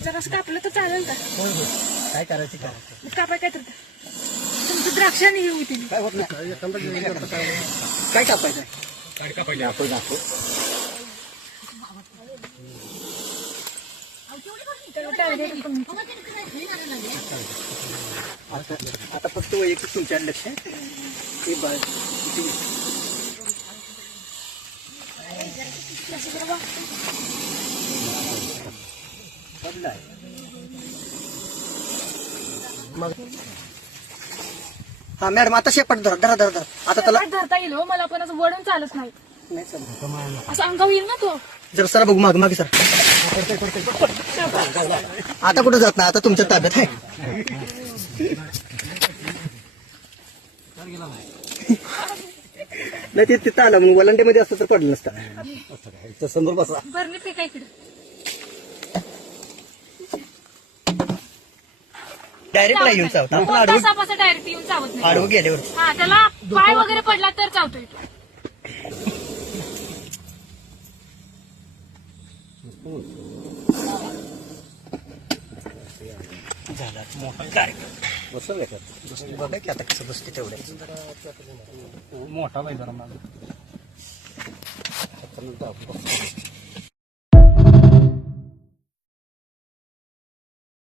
जरासं कापलं तर चालेल का? होय होय काय करायचं काय मग कापाय काय तर तुमचं द्राक्षाने हे होतील. काय होत नाही काय कापायचं काय कापायचं आपण दाखव आता फक्त वैयक्तिक तुमच्या लक्ष ते हा मॅडम आता शेपट धर धरा धरा धरा आता त्याला धरता येईल हो, मला पण असं वळून चालत नाही. नाही चालत असं अंगावर येईल ना तो. जर सर बघू माग मागे सर आता कुठं जात नाही आता तुमच्या ताब्यात आहे नाही ते तिथं आलं मग वलांडीमध्ये असतं तर पडलं नसतं समोर बसला बरं नाही फेका इकडे. डायरेक्ट नाही येऊन चावता आपण मोठा आडवं साप असं डायरेक्ट येऊन चावत नाही. आडवं गेल्यावर हा त्याला पाय वगैरे पडला तर चावतोय तो. झाला मोठा डायरेक्ट बसलं का बघा की आता कसं बसते तेवढ्या मोठा पाहिजे जरा माझा